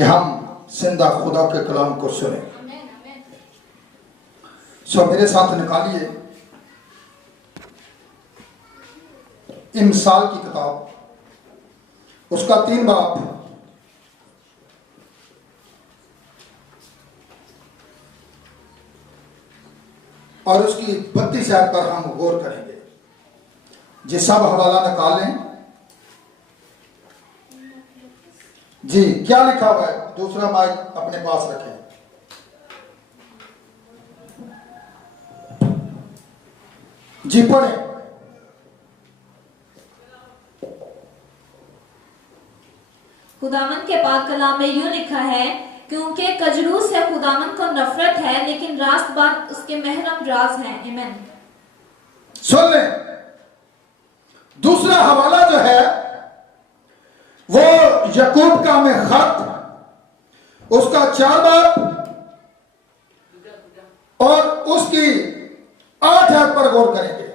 कि हम जिंदा खुदा के कलाम को सुने। सो मेरे साथ निकालिए इमसाल की किताब, उसका 3 बाब और उसकी 32 आयत पर हम गौर करेंगे। जी सब हवाला निकालें। जी क्या लिखा हुआ है? दूसरा माइक अपने पास रखें। जी पढ़ें। खुदावन के पाक कलाम में यूं लिखा है, क्योंकि कजरू से खुदावन को नफरत है, लेकिन रास्त बात उसके महरम राज हैं। आमीन। सुन लें, दूसरा हवाला जो है वो याकूब का में खत, उसका 4 बाब और उसकी 8 आयत पर गौर करेंगे।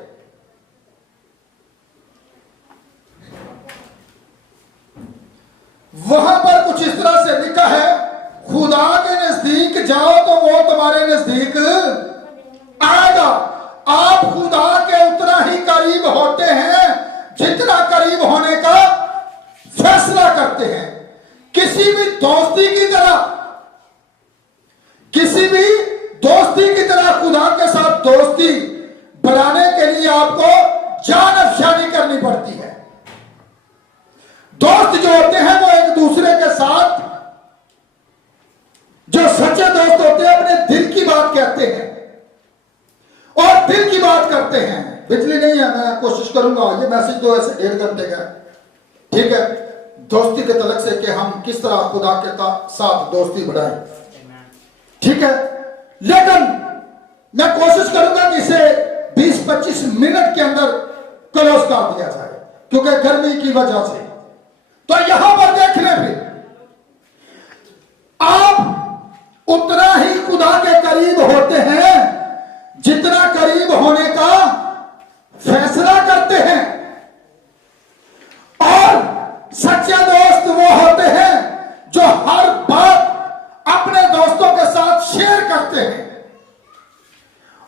वहां पर कुछ इस तरह से लिखा है, खुदा के नजदीक जाओ तो वो तुम्हारे नजदीक आएगा। आप खुदा के उतना ही करीब होते हैं जितना करीब होने का फैसला करते हैं। किसी भी दोस्ती की तरह खुदा के साथ दोस्ती बनाने के लिए आपको जान अफशानी करनी पड़ती है। दोस्त जो होते हैं वो एक दूसरे के साथ, जो सच्चे दोस्त होते हैं, अपने दिल की बात कहते हैं और दिल की बात करते हैं। बिजली नहीं है, मैं कोशिश करूंगा, ये मैसेज तो ऐसे 1.5 घंटे का, ठीक है, दोस्ती के तलक से कि हम किस तरह खुदा के साथ दोस्ती बढ़ाएं, ठीक है। लेकिन मैं कोशिश करूंगा कि इसे 20-25 मिनट के अंदर क्लोज कर दिया जाए, क्योंकि गर्मी की वजह से। तो यहां पर देख लें, फिर आप उतना ही खुदा के करीब होते हैं जितना करीब होने का फैसला करते हैं। और सच्चे दोस्त वो होते हैं जो हर बात अपने दोस्तों के साथ शेयर करते हैं।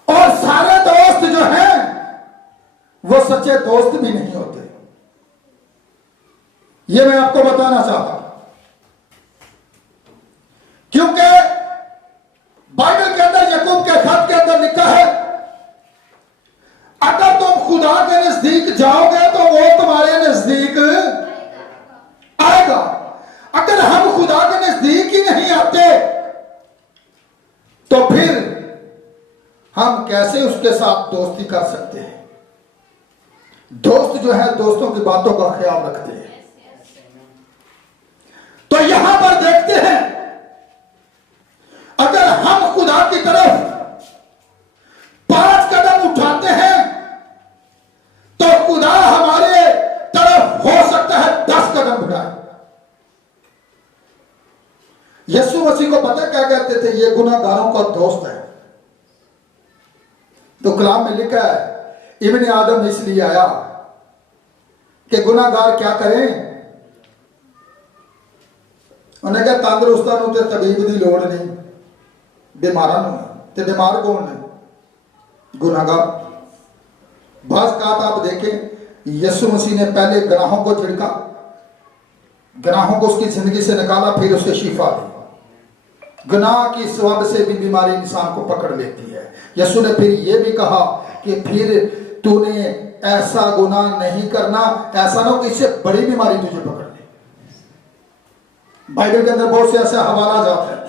और सारे दोस्त जो हैं वो सच्चे दोस्त भी नहीं होते। ये मैं आपको बताना चाहता हूं, क्योंकि बाइबल के अंदर याकूब के खत के अंदर लिखा है, अगर तुम खुदा के नजदीक जाओगे तो वो तुम्हारे नजदीक आएगा। अगर हम खुदा के नजदीक ही नहीं आते तो फिर हम कैसे उसके साथ दोस्ती कर सकते हैं? दोस्त जो है दोस्तों की बातों का ख्याल रखते हैं। तो यहां पर देखते हैं, अगर हम खुदा की तरफ 5 कदम उठाते हैं तो खुदा हमारे तरफ हो सकता है 10 कदम उठाए। यीशु मसीह को पता क्या कहते थे? ये गुनाहगारों का दोस्त है। तो कलाम में लिखा है, इब्ने आदम इसलिए आया कि गुनाहगार क्या करें? उन्हें कहा तंदुरुस्तां नूं ते तबीब की लोड़ नहीं, बीमारां नूं। ते बीमार कौन है? गुनाहगार। बस बात आप देखें, यीशु मसीह ने पहले गुनाहों को झिड़का, गुनाहों को उसकी जिंदगी से निकाला, फिर उसे शिफा दी। गुनाह की स्वभाव से भी बीमारी इंसान को पकड़ लेती है। यीशु ने फिर यह भी कहा कि फिर तूने ऐसा गुनाह नहीं करना, ऐसा ना हो कि इससे बड़ी बीमारी तुझे पकड़ ले। बाइबल के अंदर बहुत से ऐसे हवाला जाते हैं।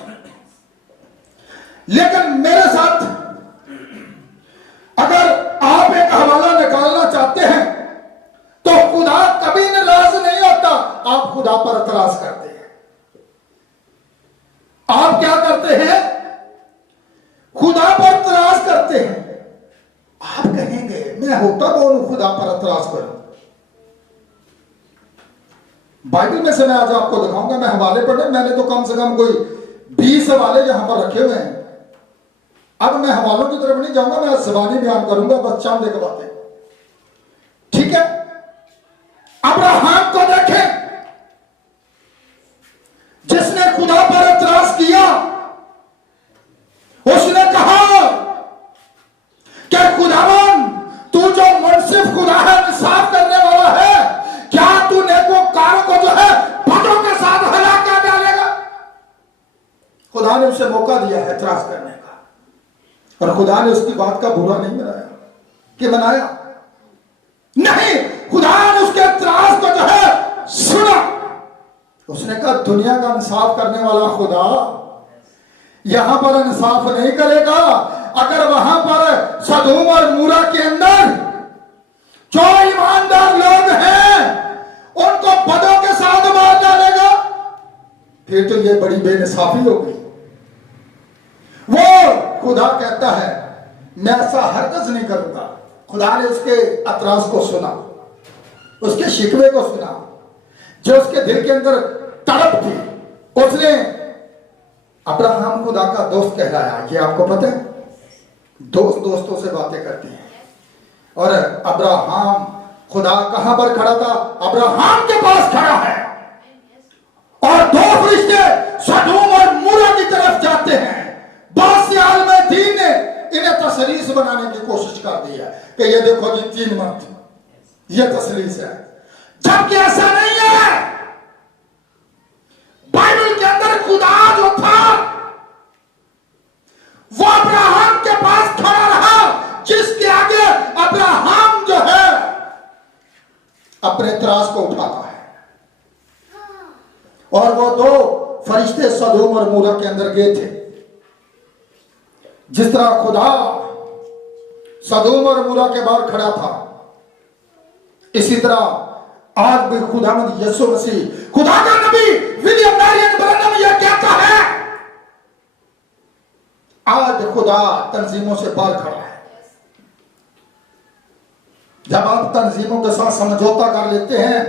लेकिन मेरे साथ अगर आप एक हवाला निकालना चाहते हैं तो खुदा कभी नाराज नहीं होता। आप खुदा पर एतराज करते हैं। आप क्या करते हैं? खुदा पर एतराज करते हैं। आप कहेंगे मैं होता कौन हूं खुदा पर एतराज करूं? बाइबल में से मैं आज आपको दिखाऊंगा। मैं हवाले पढ़े, मैंने तो कम से कम कोई 20 हवाले यहां पर रखे हुए हैं। अब मैं हवालों की तरफ नहीं जाऊंगा, मैं ज़बानी बयान करूंगा, बस चंद एक बातें, ठीक है। अब्राहम को देखें जिसने खुदा पर एतराज किया। उसने कहा कि खुदावन, तू जो मुनसिफ खुदा है, इंसाफ करने वाला है, क्या तू नेकोकारों को जो है बदों के साथ हलाक कर डालेगा? खुदा ने उसे मौका दिया है एतराज करने का, और खुदा ने उसकी बात का बुरा नहीं बनाया कि बनाया नहीं। खुदा ने उसके एतराज को जो है सुना। उसने कहा दुनिया का इंसाफ करने वाला खुदा यहां पर इंसाफ नहीं करेगा। अगर वहां पर सदोम और मूरा के अंदर जो ईमानदार लोग हैं उनको बदों के साथ मार डालेगा, फिर तो ये बड़ी बेइंसाफी होगी। वो खुदा कहता है मैं ऐसा हरगिज़ नहीं करूंगा। खुदा ने उसके एतराज को सुना, उसके शिकवे को सुना, जो उसके दिल के अंदर तड़प थी। उसने अब्राहम खुदा का दोस्त कहलाया। ये आपको पता है, दोस्त दोस्तों से बातें करते हैं। और अब्राहम, खुदा कहां पर खड़ा था? अब्राहम के पास खड़ा है, और दो फरिश्ते सदोम और मूरा की तरफ जाते हैं। बासियाल में दीन ने इन्हें तसलीस बनाने की कोशिश कर दी है कि ये देखो जी 3 मर्द, ये तसलीस है, जबकि ऐसा नहीं है। बाइबल के अंदर खुदा जो था वो अब्राहम के पास खड़ा रहा, जिसके आगे अब्राहम जो है अपने त्रास को उठाता है। और वो 2 फरिश्ते सदोम और मूरा के अंदर गए थे। जिस तरह खुदा सदोम और मूरा के बाहर खड़ा था, इसी तरह आज भी खुदावंद यीशु मसीह, खुदा का नबी विलियम मैरियन ब्रैनम यह कहता है, आज खुदा तंजीमों से बाहर खड़ा है। जब आप तंजीमों के साथ समझौता कर लेते हैं,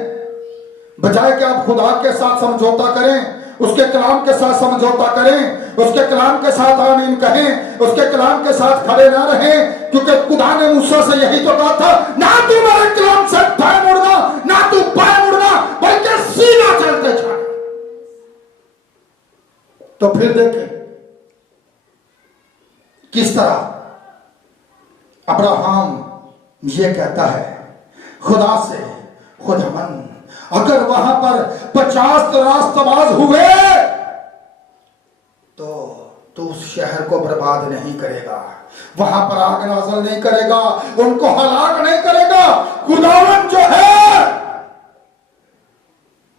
बजाय कि आप खुदा के साथ समझौता करें, उसके कलाम के साथ समझौता करें, उसके कलाम के साथ आमीन कहें, उसके कलाम के साथ खड़े ना रहें, क्योंकि खुदा ने मूसा से यही तो कहा था, ना तू मेरे कलाम से दाएं मुड़ना, ना तू बाएं मुड़ना, बल्कि सीधा चलते जा। तो फिर देखें किस तरह अब्राहम ये कहता है खुदा से, खुदावन अगर वहां पर 50 रास्तबाज हुए तो तू उस शहर को बर्बाद नहीं करेगा, वहां पर आग नाज़िल नहीं करेगा, उनको हलाक नहीं करेगा। खुदावन जो है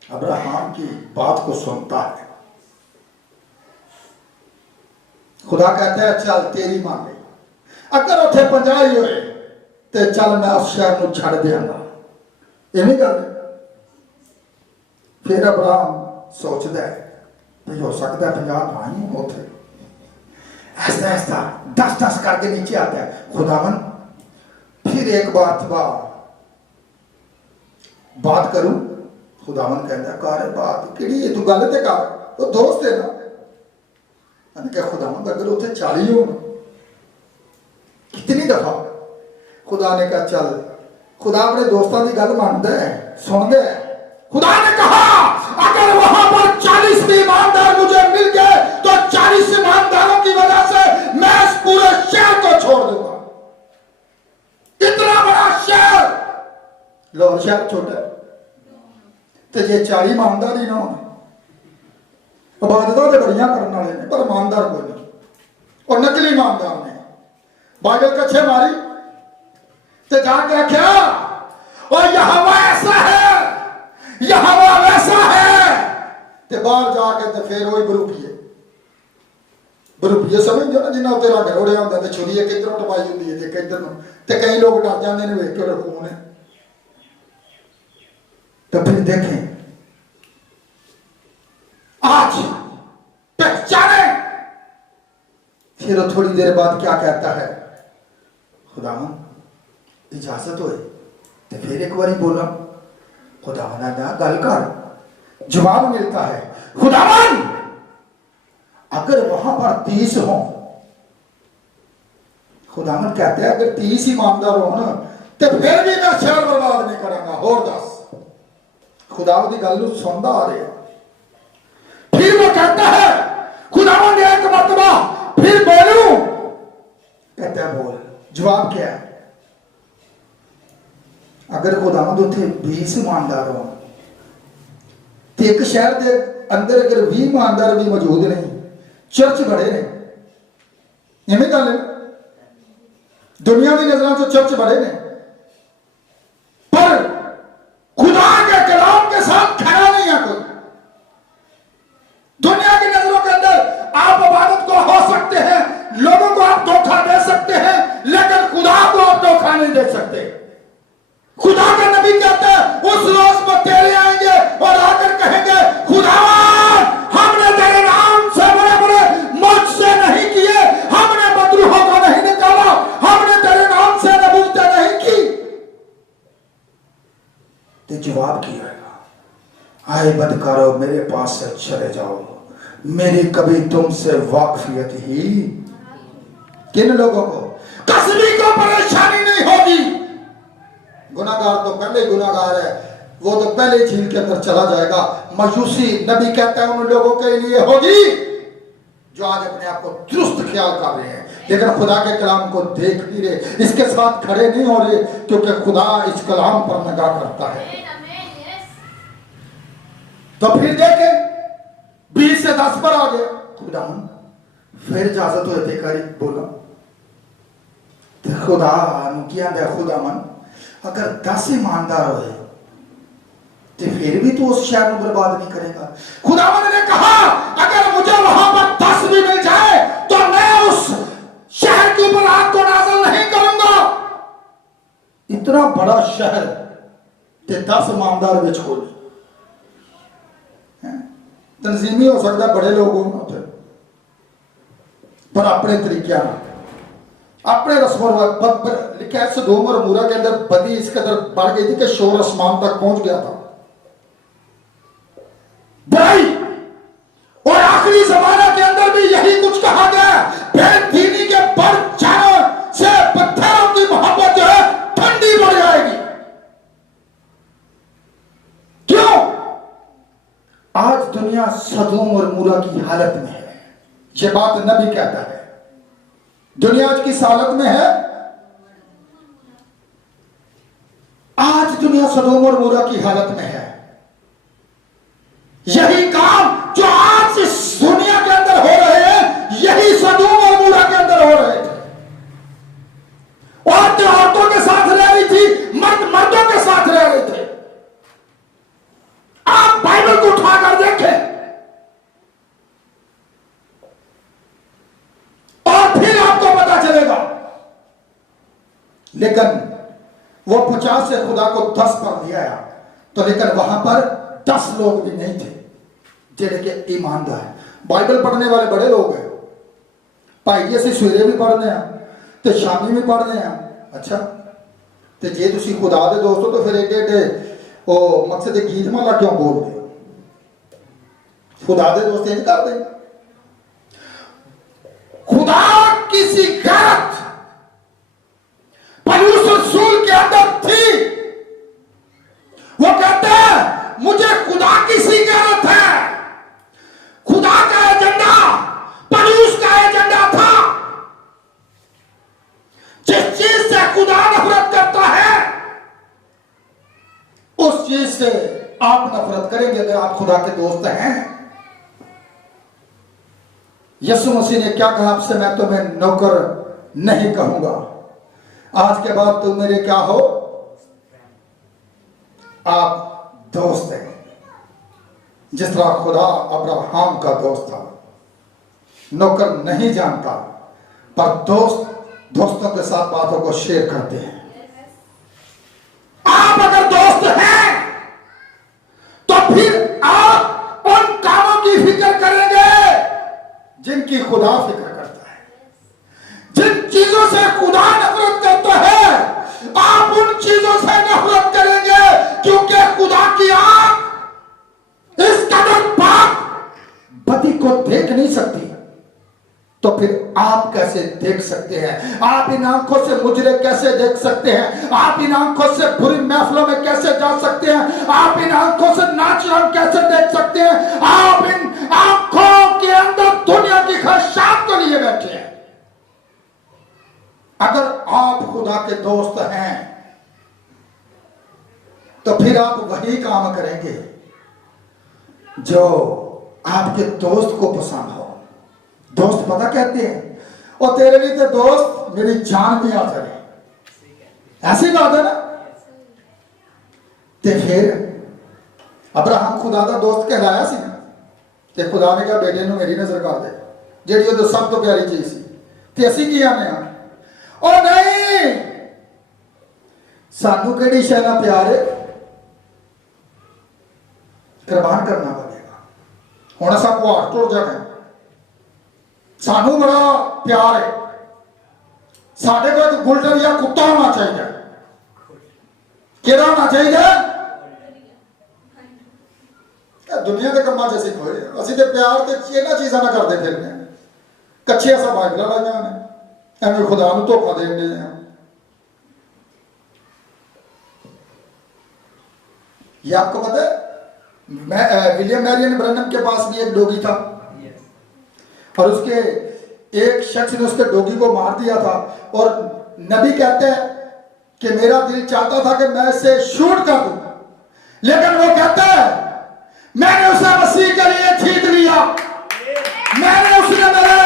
अब्राहम की बात को सुनता है। खुदा कहता है चल तेरी मान गई, अगर उठे 50 ही होए तो चल मैं उस शहर को छड़ देंगा। ये नहीं कर। फिर अब्राहम सोचता है भाई हो सकता है 50 ना ही होते। ऐसा ऐसा 10-10 करके नीचे आता है। खुदावन फिर एक बार बात करूं? खुदावन कहता कर बात कि तू गल तो कर, तो दोस्त है ना। मैंने कहा खुदावन अगर उसे 40 हो, कितनी दफा? खुदा ने कहा चल, खुदा अपने दोस्तों की गल मानता है, सुनता है। खुदा ने कहा अगर वहां पर 40 ईमानदार मुझे मिल गए तो 40 ईमानदारों की वजह से मैं इस पूरे शहर को छोड़ दूंगा। इतना बड़ा शहर, लाहौर शहर छोटा है, तो ये 40 ईमानदार ही ना हो, इबादतां तो बड़ियां करने वाले ने पर ईमानदार कोई नहीं, और नकली ईमानदार ने बाइबल कच्छे मारी तो जाके आख्या और यहोवा ऐसा है, यहोवा वैसा है, ते बाहर जाके तो फिर वही बरूपीए समझ जो ना जिन्ना तेरा घर उड़िया होंगे तो छुरी एक इधरों टपाई होंगी है इधर तो कई लोग डर जाते हैं वेख के खून है। तो फिर देखें आज पहचाने। फिर थोड़ी देर बाद क्या कहता है? खुदावन इजाजत होए तो फिर एक बार बोला। खुदावन आदा गल कर। जवाब मिलता है खुदावन अगर वहां पर 30 हो, खुदावन कहते हैं अगर 30 ईमानदार हो ना तो फिर भी मैं शहर बर्बाद नहीं करूंगा। और दस खुदावन की गल सुनता आ रहा। फिर वो कहता जवाब क्या है? अगर खुदावंद उत्थे 20 ईमानदार हो तो एक शहर के अंदर अगर 20 ईमानदार भी मौजूद नहीं, चर्च बड़े ने, इवें गल है। दुनिया की नजरों से चर्च बड़े ने, पर खुदा के कलाम के साथ खड़ा नहीं है कोई। दुनिया की नजरों के अंदर आप इबादत को हो सकते हैं, लोगों को आप धोखा दे सकते हैं, लेकिन खुदा को आप धोखा नहीं दे सकते। खुदा का नबी कहता है उस रोज में तेरे आएंगे और आकर कहेंगे, खुदावन हमने तेरे नाम से बड़े बड़े मुझसे नहीं किए, हमने मजरूहों को नहीं निकाला, हमने तेरे नाम से नबूवतें नहीं की। तो जवाब क्या आएगा? आए बदकारो मेरे पास से चले जाओ, मेरी कभी तुमसे वाकफियत ही। किन लोगों को? कसमी को परेशानी नहीं होगी। गुनाहगार तो पहले गुनाहगार है, वो तो पहले झील के अंदर चला जाएगा। मजूसी नबी कहता है उन लोगों के लिए होगी जो आज अपने आप को दुरुस्त ख्याल कर रहे हैं, लेकिन खुदा के कलाम को देख नहीं रहे, इसके साथ खड़े नहीं हो रहे, क्योंकि खुदा इस कलाम पर निगाह करता है। तो फिर देखे 20 से 10 पर आ गए। खुदा फिर इजाजत होते करी बोला तो खुदा क्या दे, खुदा मन अगर 10 ईमानदार हो तो फिर भी तो उस शहर में बर्बाद नहीं करेगा। खुदावंद ने कहा अगर मुझे वहां पर 10 भी मिल जाए तो मैं उस शहर के ऊपर आग को नाज़िल नहीं करूंगा। इतना बड़ा शहर ते 10 ईमानदार विच कोई तंजीमी हो सकता, बड़े लोग हों पर अपने तरीके अपने रस्म लिखा है सदोम और मूरा के अंदर बदी इस कदर बढ़ गई थी कि शोर आसमान तक पहुंच गया था। बुराई और आखिरी जमाना के अंदर भी यही कुछ कहा गया, बेदीनी के बढ़ जाने से पत्थरों की मोहब्बत जो है ठंडी बढ़ जाएगी। क्यों? आज दुनिया सदोम और मूरा की हालत में है, यह बात नबी कहता है। दुनिया आज किस हालत में है? आज दुनिया सदोम और मूरा की हालत में है। यही काम जो आज इस दुनिया के अंदर हो रहे हैं, यही सदोम और मूरा के अंदर हो रहे थे। औरतें औरतों के साथ रह रही थी, मर्द मर्दों के साथ रह रहे थे। आप बाइबल को उठाकर देखें और फिर आपको पता चलेगा। लेकिन वो 50 से खुदा को 10 पर ले आया, तो लेकिन वहां पर 10 लोग भी नहीं थे जेड़े के ईमानदार। बाइबल पढ़ने वाले बड़े लोग हैं भाई जी, असं सवेरे भी पढ़ने तो शामी भी पढ़ने। अच्छा तो जे तुसी खुदा दे दोस्त हो तो फिर एडे एडे वो मकसद गीत माला क्यों बोलते हो? खुदा दे दोस्त नहीं करते। खुदा किसी गैरत पौलुस रसूल के अंदर थी। वो कहते हैं मुझे खुदा की सी गैरत है। खुदा का एजेंडा पौलुस का एजेंडा था। जिस चीज से खुदा नफरत करता है उस चीज से आप नफरत करेंगे अगर आप खुदा के दोस्त हैं। यीशु मसीह ने क्या कहा आपसे? मैं तुम्हें नौकर नहीं कहूंगा, आज के बाद तुम मेरे क्या हो? आप दोस्त हैं। जिस तरह खुदा अब्राहम का दोस्त था, नौकर नहीं जानता पर दोस्तों के साथ बातों को शेयर करते हैं। आप अगर दोस्त हैं तो फिर आप उन कामों की फिक्र करेंगे जिनकी खुदा फिक्र करता है। जिन चीजों से खुदा नफरत करता है आप उन चीजों से नफरत करेंगे, क्योंकि खुदा की आंख इस कदर पाक बदी को देख नहीं सकती। तो फिर आप कैसे देख सकते हैं? आप इन आंखों से मुजरे कैसे देख सकते हैं? आप इन आंखों से बुरी महफिलों में कैसे जा सकते हैं? आप इन आंखों से नाच रंग कैसे देख सकते हैं? आप इन आंखों के अंदर दुनिया की ख्वाहिशात को लिए बैठे हैं। अगर आपके दोस्त हैं तो फिर आप वही काम करेंगे जो आपके दोस्त को पसंद हो। दोस्त पता कहते हैं और तेरे लिए तो दोस्त मेरी जान में आ जाए, ऐसी बात है ना। ते फिर अब्राहम खुदा का दोस्त कहलाया सी ना, ते खुदा ने कहा बेटे नूं मेरी नजर कर दे, जेड़ी उहदे सब तो प्यारी चीज सी। ते असीं की आने आ, ओ नहीं सानू केड़ी शै नाल प्यार है, कुर्बान करना पड़ेगा। हुण असां कुहाड़ टुर जाना, सानू बड़ा प्यार है, साडे कोल एक बुलडर या कुत्ता होना चाहिए। केड़ा होना चाहिए? दुनिया के कम्मा च खोए असीं ते प्यार ते इन्हां चीज़ां नाल करदे फिरने, कच्चे असां बाइबलां लाइयां ने, एवें खुदा नूं धोखा देण दे आ। ये आपको पता है, मैं विलियम मैरियन ब्रनम के पास भी एक डोगी था और उसके एक शख्स ने उसके डोगी को मार दिया था और नबी कहते हैं कि मेरा दिल चाहता था कि मैं इसे शूट कर दूं, लेकिन वो कहता है मैंने उसे मसीह के लिए खरीद लिया, मैंने उसने मेरे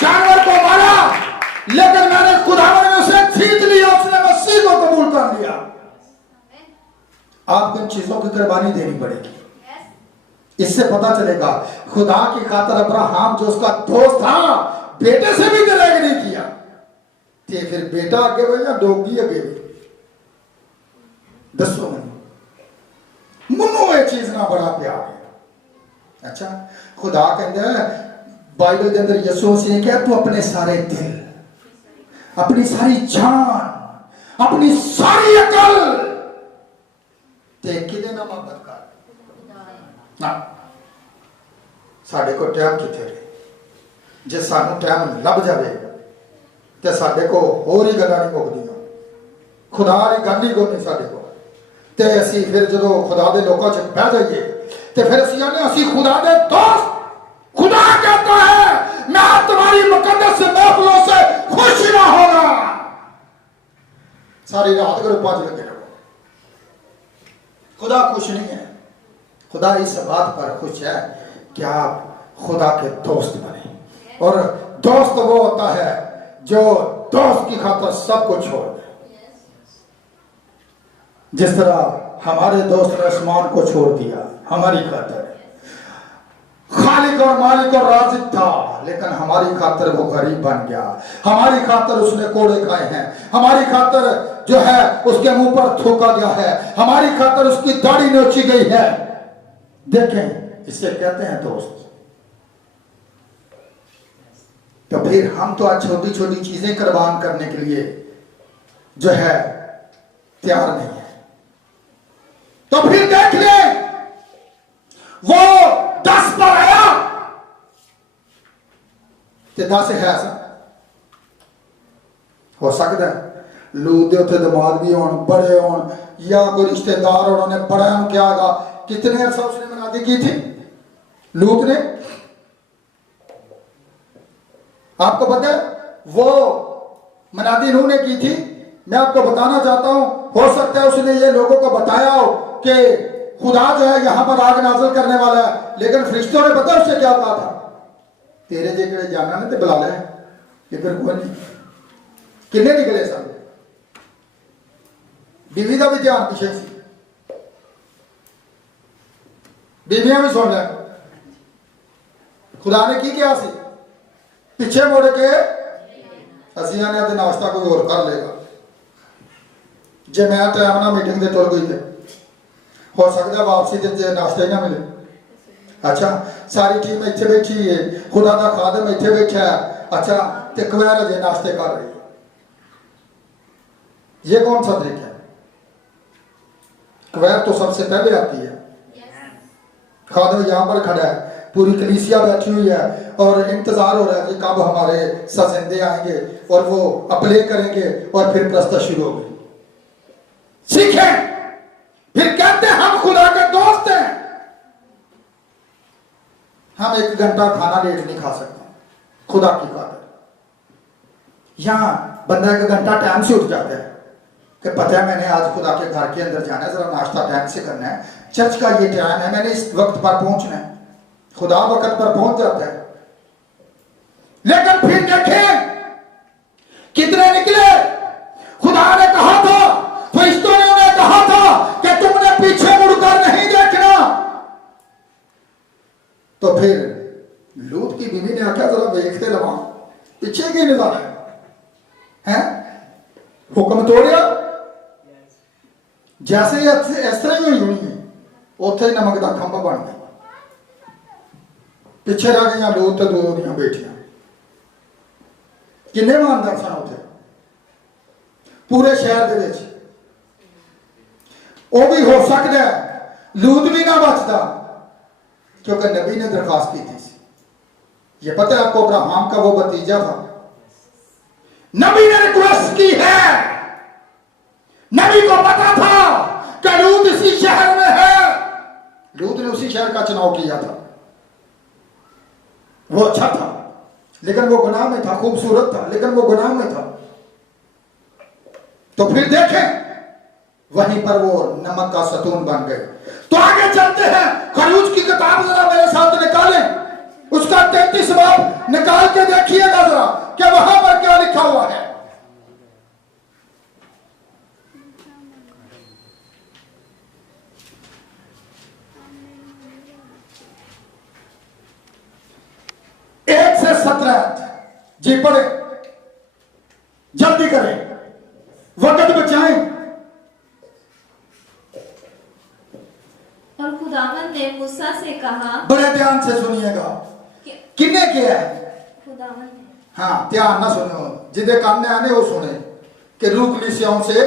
जानवर को मारा लेकिन मैंने खुदावन ने उसे खरीद लिया, उसने मसीह को कबूल कर लिया। आपको इन चीजों की कुर्बानी देनी पड़ेगी। इससे पता चलेगा खुदा की खातर अब्राहम जो उसका दोस्त था बेटे से भी दलेग नहीं किया, ते फिर बेटा अगे बढ़े या डोगी अगे बढ़े? दसो मनु ये चीज ना बड़ा प्यार है। अच्छा खुदा कहता है बाइबल के अंदर यीशु मसीह ने कहा तू अपने सारे दिल, अपनी सारी जान, अपनी सारी अकल ते किदे नाल मोहब्बत कर ना। साडे को टाइम किथे रहे, जे सानू टाइम लभ जाए तो साडे को होर ही गल्लां नहीं मुकदियां, खुदा की गल ही कोई नहीं साडे को। ते असीं फिर जो खुदा दे लोकां च बह जाइए तो फिर असीं आने असीं खुदा दे दोस्त। खुदा कहता है मैं तुम्हारी मुकद्दस महफिलों से खुश ना होगा। सारी रात ग्रुपां च लगे रहो, खुदा खुश नहीं है। खुदा इस बात पर खुश है कि आप खुदा के दोस्त बने, और दोस्त वो होता है जो दोस्त की खातर सब कुछ छोड़ दे। जिस तरह हमारे दोस्त ने आसमान को छोड़ दिया हमारी खातर, खालिक और मालिक और राज़िक था लेकिन हमारी खातर वो गरीब बन गया, हमारी खातर उसने कोड़े खाए हैं, हमारी खातर जो है उसके मुंह पर थूका गया है, हमारी खातर उसकी दाढ़ी नोची गई है। देखें इसे कहते हैं दोस्त। तो फिर हम तो आज छोटी छोटी चीजें कुर्बान करने के लिए जो है तैयार नहीं है। तो फिर देख ले वो 10 पर आया ते 10 है सा हो सकता है लूत दे उत्थे दमाद भी होन, बड़े होन या कोई रिश्तेदार हो, उन्होंने बड़ा क्या होगा। कितने अरसा उसने मनादी की थी लूत ने, आपको पता है वो मनादी नूह ने की थी। मैं आपको बताना चाहता हूं, हो सकता है उसने ये लोगों को बताया हो कि खुदा जो है यहां पर आग नाज़िल करने वाला है, लेकिन फरिश्तों ने पता उससे क्या कहा था, तेरे जेकड़े जाना ने ते बुला ले, लेकिन कोई नहीं। किन्ने निकले सन, बीवी का भी ध्यान पीछे सी, बीवियां भी सुन ले। खुदा ने की किया सी, पिछे मुड़ के असी आने ते नाश्ता कोई और कर लेगा। जे मैं टाइम ना मीटिंग दे तुर गई थे हो सकता है वापसी दिन नाश्ता ही ना मिले। अच्छा सारी टीम इतने बैठी है, खुदा का खादम इतने बैठा है, अच्छा तो कवैर अजे नाश्ते कर रही है। ये कौन सा तरीका है? कवैर तो सबसे पहले आती है। खादम यहाँ पर खड़ा है, पूरी कलीसिया बैठी हुई है और इंतजार हो रहा है कि कब हमारे सजिंदे आएंगे और वो अप्ले करेंगे और फिर प्रस्ता शुरू होगी। सीखें, फिर कहते हैं हम खुदा के दोस्त हैं। हम 1 घंटा खाना लेट नहीं खा सकते खुदा की खातिर। यहां बंदा 1 घंटा टाइम से उठ जाता है कि पता है मैंने आज खुदा के घर के अंदर जाना है, जरा नाश्ता टाइम से करना है, चर्च का ये टाइम है, मैंने इस वक्त पर पहुंचना है, खुदा वक्त पर पहुंच जाता है। लेकिन फिर देखें कितने निकले। खुदा ने कहा था, फरिश्तों ने उन्हें कहा था कि तुमने पीछे मुड़कर नहीं देखना। तो फिर लूत की बीवी ने आख्या जरा देखते रहो पीछे की नजारा है, हुक्म तोड़िया जैसे इस तरह ही हुई होनी है, उत्थे ही नमक का खंभा बन गया, पिछे रह गई लूत ते 2 दियां बेटियां। किन्ने ईमानदार सन उत्थे पूरे शहर दे विच। वो भी हो सकता है लूत भी ना बचता, क्योंकि नबी ने दरखास्त की थी। ये पता है आपको, अब्राहम का वो भतीजा था, नबी ने रिक्वेस्ट की है, नबी को पता था कि लूत इसी शहर में है। लूत ने उसी शहर का चुनाव किया था, वो अच्छा था लेकिन वो गुनाह में था, खूबसूरत था लेकिन वो गुनाह में था। तो फिर देखें वहीं पर वो नमक का सतून बन गए। तो आगे चलते हैं, खरूज की किताब जरा मेरे साथ निकालें, उसका 33 बाब निकाल के देखिएगा जरा कि वहां पर क्या लिखा हुआ है। एक से 17 जी पढ़े, जल्दी करें, वक्त बचाएं। और खुदावंद ने मूसा से कहा, बड़े ध्यान से सुनिएगा, किन्ने किया है? खुदावंद ने। हाँ, ध्यान ना सुनो, जिदे कान आने वो सुने कि रूह कलीसियाओं से।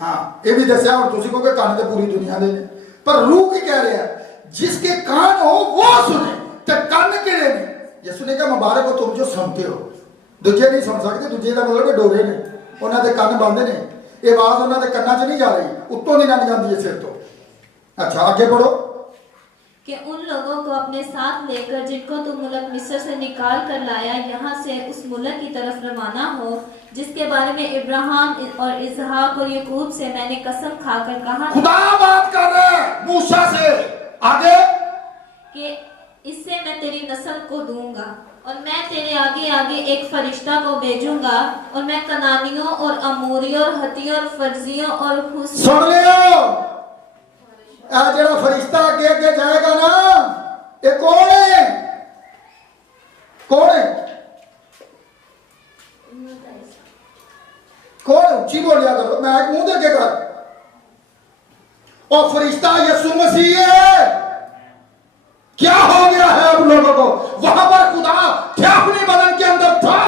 हाँ, ये भी दसिया और तुसी को कान तो पूरी दुनिया दे, पर रूह की कह रहे हैं जिसके कान हो वो सुने, तो कान किहड़े ने? यसू ने कहा मुबारक हो तुम जो सुनते हो, दूजे नहीं सुन सकते। दूजे का मतलब डोरे ने, उन्होंने कान बंद ने, ये आवाज उन्होंने काना च नहीं जा रही, उत्तों नहीं लग जाती है सिर तो। अच्छा आगे पढ़ो। कि उन लोगों को अपने साथ लेकर जिनको तुम मुल्क मिस्र से निकाल कर लाया, यहाँ से उस मुल्क की तरफ रवाना हो जिसके बारे में इब्राहिम और इसहाक और याकूब से मैंने कसम खाकर कहा। खुदा बात कर रहे हैं मूसा से, आगे कि इससे मैं तेरी नस्ल को दूंगा और मैं तेरे आगे आगे एक फरिश्ता को भेजूंगा और मैं कनानियों और अमोरियों और हत्तियों और फर्जियों और सुन लियो, जरा फरिश्ता आगे आगे जाएगा ना, ये कौन है? कौन है? कौन है? ऊंची बोलिया करो, मैं एक मुंह देखे कर। और फरिश्ता यीशु मसीह है। क्या हो गया है अब लोगों को? वहां पर खुदा थियाफनी बदन के अंदर था,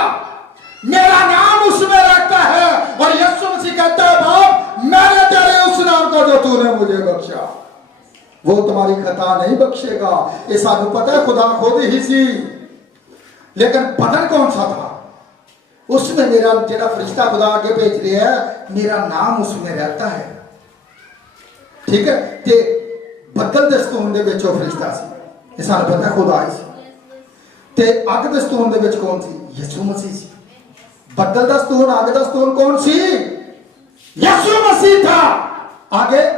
मेरा नाम उसमें रहता है, और यीशु मसीह कहता है बाप मैंने तेरे उस नाम को जो तूने मुझे बख्शा वो तुम्हारी खता नहीं बख्शेगा। ये सानू पता है, खुदा खुद ही सी, लेकिन बदन कौन सा था? उसमें मेरा जेड़ा फरिश्ता खुदा आगे भेज रहा है, मेरा नाम उसमें रहता है। ठीक है, ते बदल दस्तून दे विच फरिश्ता सी, ये सानू पता है खुदा ही सी। ते अग दस्तून दे विच कौन सी? यीशु मसीह सी। बदल दस्तून अग दस्तून कौन सी? यीशु मसीह था। आगे,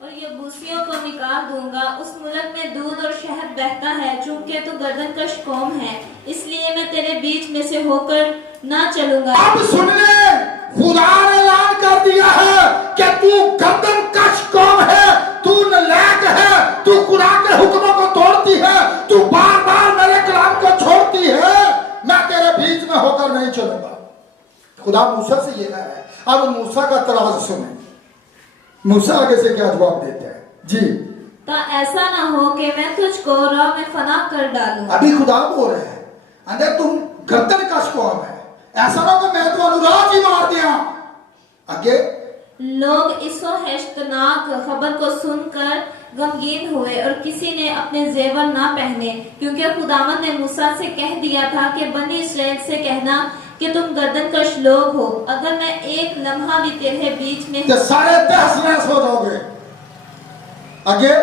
और यबूसियों को निकाल दूंगा, उस मुल्क में दूध और शहद बहता है, चूंकि तू गर्दनकश कौम है, इसलिए मैं तेरे बीच में से होकर ना चलूंगा। अब सुन ले, खुदा ने ऐलान कर दिया है कि तू गर्दनकश कौम है, तू नालायक है, तू खुदा के हुक्मों को तोड़ती है, तू बार बार मेरे कलाम को छोड़ती है, मैं तेरे बीच में होकर नहीं चलूंगा। खुदा मूसा से ये कहा है। अब मूसा का तराज सुने, मूसा आगे से क्या जवाब देते हैं जी। ता ऐसा ना हो कि मैं तुझको राह में फना कर डालूं। अभी खुदा बोल रहे हैं अंदर तुम गर्दनकश कौम है, ऐसा ना कि मैं तो अनुराग ही मार दिया। आगे, लोग इस हैशतनाक खबर को सुनकर गमगीन हुए और किसी ने अपने जेवर ना पहने, क्योंकि खुदावंद ने मूसा से कह दिया था कि बनी इस्राएल से कहना कि तुम गर्दनकश लोग हो, अगर मैं एक लम्हा भी तेरे बीच में तो सारे तहस नहस हो जाओगे। आगे,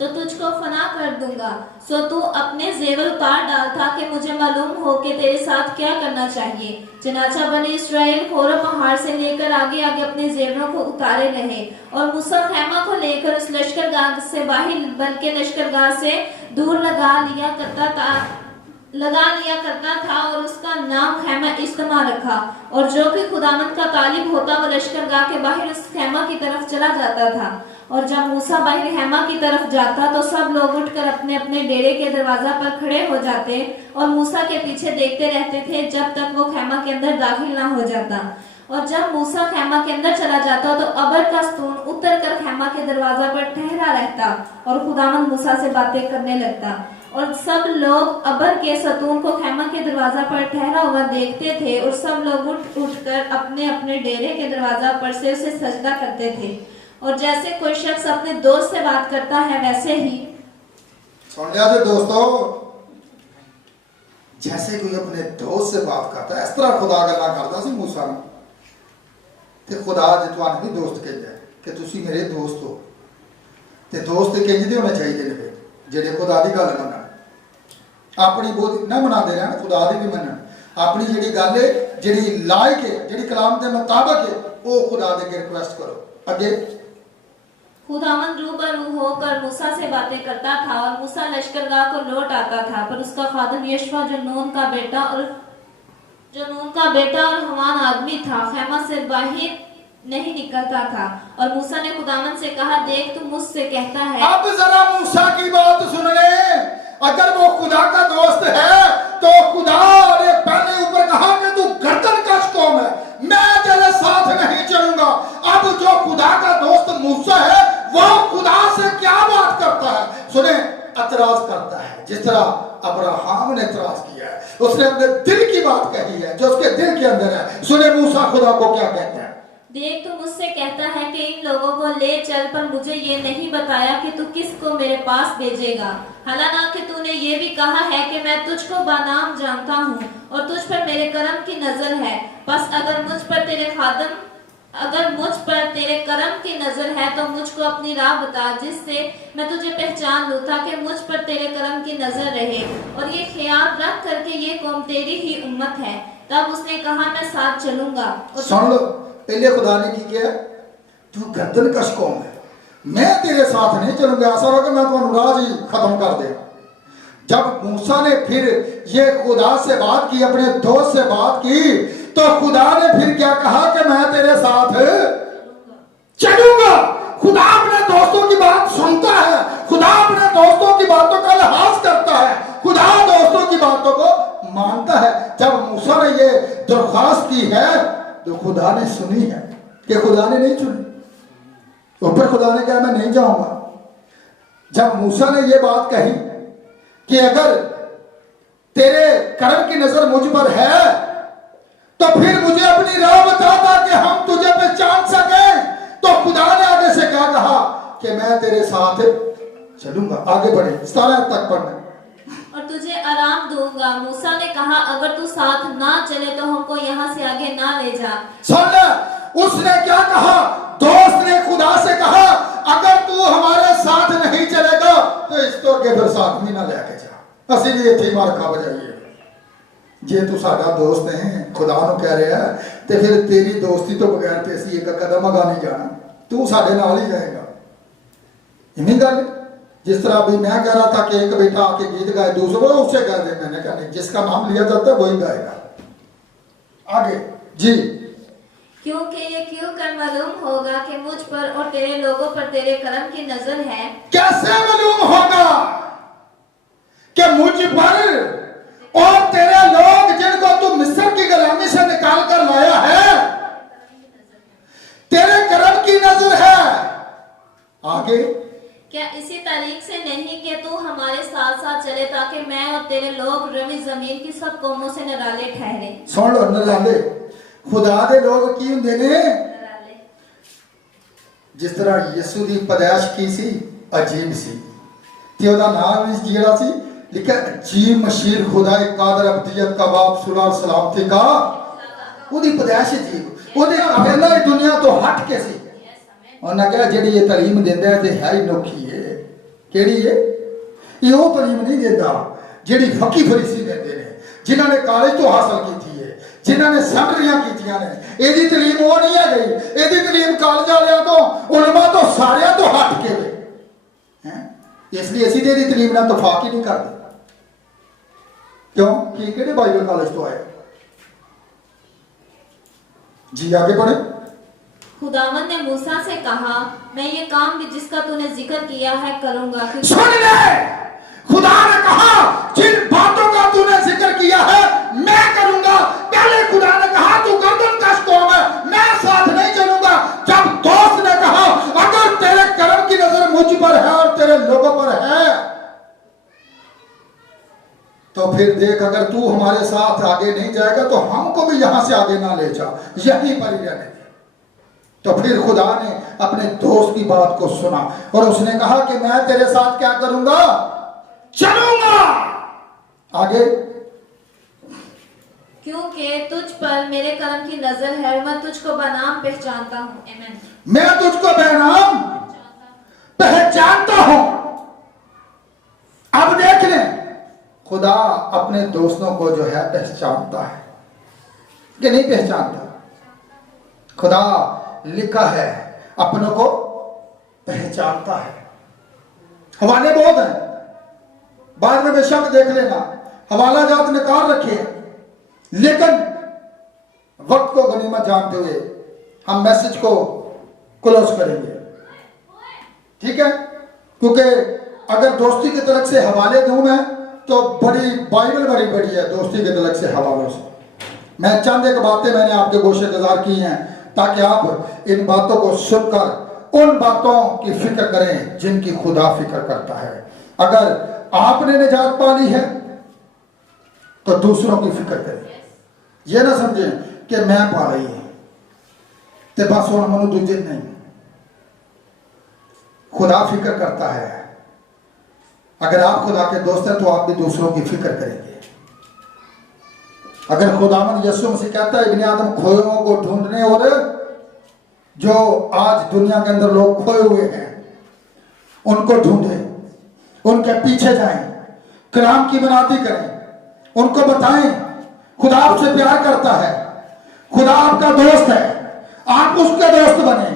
तो तुझको फना कर दूंगा। सो तू अपने जेवर उतार डाल ताकि मुझे मालूम हो कि तेरे साथ क्या करना चाहिए। चनाचा बने इसराइल होर पहाड़ से लेकर आगे आगे अपने जेवरों को उतारे रहे, और मूसा खैमा को लेकर उस लश्करगाह से बाहर बल्कि लश्करगाह से दूर लगा लिया करता था, और उसका नाम खैमा इज्तिमा रखा। और जो कि खुदावंद का तालिब होता वो लश्करगाह के बाहर उस खैमा की तरफ चला जाता था। और जब मूसा बाहर खैमा की तरफ जाता तो सब लोग उठकर अपने अपने डेरे के दरवाजा पर खड़े हो जाते और मूसा के पीछे देखते रहते थे जब तक वो खैमा के अंदर दाखिल ना हो जाता। और जब मूसा खैमा के अंदर चला जाता तो अबर का स्तून उतर कर खैमा के दरवाजा पर ठहरा रहता और खुदावंद मूसा से बातें करने लगता। और सब लोग अबर के सतून को खैमा के दरवाजा पर ठहरा हुआ देखते थे, और सब लोग उठकर अपने अपने डेरे के दरवाजा पर से उसे सजदा करते थे। और जैसे कोई शख्स अपने दोस्त से बात करता है वैसे ही सुन लिया जी दोस्तों, जैसे कोई अपने दोस्त से बात करता है इस तरह खुदा गल्ला करता सी मूसा ने। ते खुदा जे तुहानू भी दोस्त कहता है कि तुसी मेरे दोस्त हो, ते दोस्त किंज दे होने चाहिए ने जेडे खुदा दी गल मनन, अपनी बोध ना मनाते रहन, खुदा दी भी मनन, अपनी जेडी गल है जेडी लायक है जेडी कलाम के मुताबिक है वो खुदा दे के रिक्वेस्ट करो। अगे खुदावंद रूबरू होकर मूसा से बातें करता था, और मूसा लश्करगाह को लौट आता था, पर उसका खादिम यशवा जो नून का बेटा और हवान आदमी था खैमा से बाहर नहीं निकलता था। और मूसा ने खुदावंद से कहा, देख तू मुझसे कहता है। अब जरा मूसा की बात सुन ले, अगर वो खुदा का दोस्त है तो खुदा ने पहले ऊपर कहा कि तू गर्दन कश कौम है, मैं तेरे साथ नहीं चलूंगा। अब जो खुदा का दोस्त मूसा है वो खुदा से क्या बात करता है, सुने, एतराज करता है जिस तरह अब्राहम ने एतराज किया है। उसने अपने दिल की बात कही है जो उसके दिल के अंदर है। सुने मूसा खुदा को क्या कहता है, देख तू मुझसे कहता है कि इन लोगों को ले चल, पर मुझे ये नहीं बताया कि तू किसको मेरे पास भेजेगा। हालांकि तूने ये भी कहा है कि मैं तुझको बानाम जानता हूँ और तुझ पर मेरे करम की नजर है। बस अगर मुझ पर तेरे करम की नजर है तो मुझको अपनी राह बता, जिससे मैं तुझे पहचान लूं, ताकि मुझ पर तेरे करम की नजर रहे और ये ख्याल रख करके ये कौम तेरी ही उम्मत है। तब उसने कहा, मैं साथ चलूंगा। सुन लो, पहले खुदा ने की किया, तू गर्दन कश कौम है, मैं तेरे साथ नहीं चलूंगा, ऐसा होगा मैं तो अनुराज ही खत्म कर दे। जब मूसा ने फिर ये खुदा से बात की, अपने दोस्त से बात की, तो खुदा ने फिर क्या कहा कि मैं तेरे साथ चलूंगा। खुदा अपने दोस्तों की बात सुनता है, खुदा अपने दोस्तों की बातों का लिहाज करता है, खुदा दोस्तों की बातों को मानता है। जब मूसा ने ये दरख्वास्त की है तो खुदा ने सुनी है कि खुदा ने नहीं सुनी, तो फिर खुदा ने कहा मैं नहीं जाऊंगा। जब मूसा ने ये बात कही कि अगर तेरे कर्म की नजर मुझ पर है तो फिर मुझे अपनी राह बता ताकि हम तुझे पहचान सके, तो खुदा ने आगे से क्या कहा कि मैं तेरे साथ चलूंगा। आगे बढ़े 17 तक पढ़ना। और तुझे आराम दूंगा। मूसा ने कहा, अगर तू साथ ना चले तो हमको यहाँ से आगे ना ले जा। सुन, उसने क्या कहा, दोस्त ने खुदा से कहा अगर तू हमारे साथ नहीं चलेगा तो इसको आगे फिर साथ में ना लेके जा। असली ये थी मार खा बजाइए, जे तू साडा दोस्त है, खुदा नु कह रहा है, ते फिर तेरी दोस्ती तो बगैर ते असी एक कदम अगा नहीं जाना, तू साडे नाल ही जाएगा। इन्हीं गल जिस तरह अभी मैं कह रहा था कि एक बेटा आके गीत गाए, दूसरा उससे गा दे, मैंने कहा नहीं, जिसका नाम लिया जाता है वही गाएगा। आगे जी, क्योंकि ये क्यों कर मालूम होगा कि मुझ पर और तेरे लोगों पर तेरे कर्म की नजर है। कैसे मालूम होगा कि मुझ पर और तेरे लोग जिनको तू मिस्र की गुलामी से निकाल कर लाया है तेरे कर्म की नजर है। आगे, क्या इसी तारीख से नहीं कि तू हमारे साथ साथ चले ताकि मैं और तेरे लोग रवी जमीन की सब कौमों से निराले ठहरे। सुन लो, निराले खुदा दे लोग की हुंदे ने, जिस तरह यीशु दी पैदाइश की सी अजीब सी, ते ओदा नाम भी जेड़ा सी लिखा अजीब मशीर खुदा कादर अब्दियत का बाप सुलाल सलामती का, ओदी पैदाइश अजीब, ओदे पहला दुनिया तो हट के सी। उन्हें कहा जेड़ी ये तालीम देंदा है ते है ही नोखी है ਕਿਹੜੀ ਏ? ਇਹ ਉਹ ਤਾਲੀਮ ਨਹੀਂ ਦਿੰਦਾ ਜਿਹੜੀ ਫਕੀ ਫਰੀਸੀ ਦਿੰਦੇ ਨੇ, ਜਿਨ੍ਹਾਂ ਨੇ ਕਾਲਜ ਤੋਂ ਹਾਸਲ ਕੀਤੀ ਹੈ, ਜਿਨ੍ਹਾਂ ਨੇ ਸੈਮਟਰੀਆਂ ਕੀਤੀਆਂ ਨੇ। ਇਹਦੀ ਤਾਲੀਮ ਉਹ ਨਹੀਂ ਹੈ ਗਈ। ਇਹਦੀ ਤਾਲੀਮ ਕਾਲਜ ਵਾਲਿਆਂ ਤੋਂ, ਉਲਮਾ ਤੋਂ, ਸਾਰਿਆਂ ਤੋਂ ਹਟ ਕੇ ਵੇ ਹੈ। ਇਸ ਲਈ ਅਸੀਂ ਤੇ ਇਹਦੀ ਤਾਲੀਮ ਨਾਲ ਇਤਫਾਕ ਹੀ ਨਹੀਂ ਕਰਦੇ। क्यों? कि किहड़े बाइबल कॉलेज तो आए जी? आगे बढ़े। खुदावंद ने मूसा से कहा, मैं ये काम भी जिसका तूने जिक्र किया है करूंगा। सुन ले, खुदा ने कहा जिन बातों का तूने जिक्र किया है मैं करूंगा। पहले खुदा ने कहा तू गर्दन कश कौम है, मैं साथ नहीं चलूंगा। जब दोस्त ने कहा अगर तेरे कर्म की नजर मुझ पर है और तेरे लोगों पर है तो फिर देख, अगर तू हमारे साथ आगे नहीं जाएगा तो हमको भी यहां से आगे ना ले जा, यहीं पर ही रहने दे। तो फिर खुदा ने अपने दोस्त की बात को सुना और उसने कहा कि मैं तेरे साथ क्या करूंगा? चलूंगा। आगे, क्योंकि तुझ पर मेरे कर्म की नजर है, मैं तुझको बनाम पहचानता हूँ। आमीन। मैं तुझको बनाम पहचानता हूं। अब देख ले, खुदा अपने दोस्तों को जो है पहचानता है कि नहीं पहचानता? खुदा लिखा है अपनों को पहचानता है। हवाले बहुत हैं, बाद में बेशक देख लेना, हवाला जात निकाल रखे हैं, लेकिन वक्त को गनीमत जानते हुए हम मैसेज को क्लोज करेंगे, ठीक है? क्योंकि अगर दोस्ती की तरफ से हवाले दूं मैं तो बड़ी बाइबल बड़ी बड़ी है दोस्ती के तलक से हवालों से। मैं चंद एक बातें मैंने आपके गोशे गुजार की हैं ताकि आप इन बातों को सुनकर उन बातों की फिक्र करें जिनकी खुदा फिक्र करता है। अगर आपने निजात पा ली है तो दूसरों की फिक्र करें। ये ना समझें कि मैं पा रही है तो बस हुण मनु दूजे नहीं। खुदा फिक्र करता है। अगर आप खुदा के दोस्त हैं तो आप भी दूसरों की फिक्र करेंगे। अगर खुदावंद यीशु मसीह कहता है इब्ने आदम खोए को ढूंढने, और जो आज दुनिया के अंदर लोग खोए हुए हैं उनको ढूंढे, उनके पीछे जाएं, कलाम की बनाती करें, उनको बताएं खुदा आपसे प्यार करता है, खुदा आपका दोस्त है, आप उसके दोस्त बने।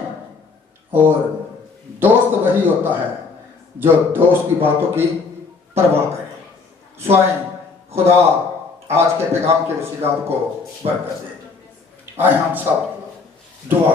और दोस्त वही होता है जो दोस्त की बातों की परवाह करे। स्वयं खुदा आज के पैगाम के वसीला को बरकत दे। आए हम सब दुआ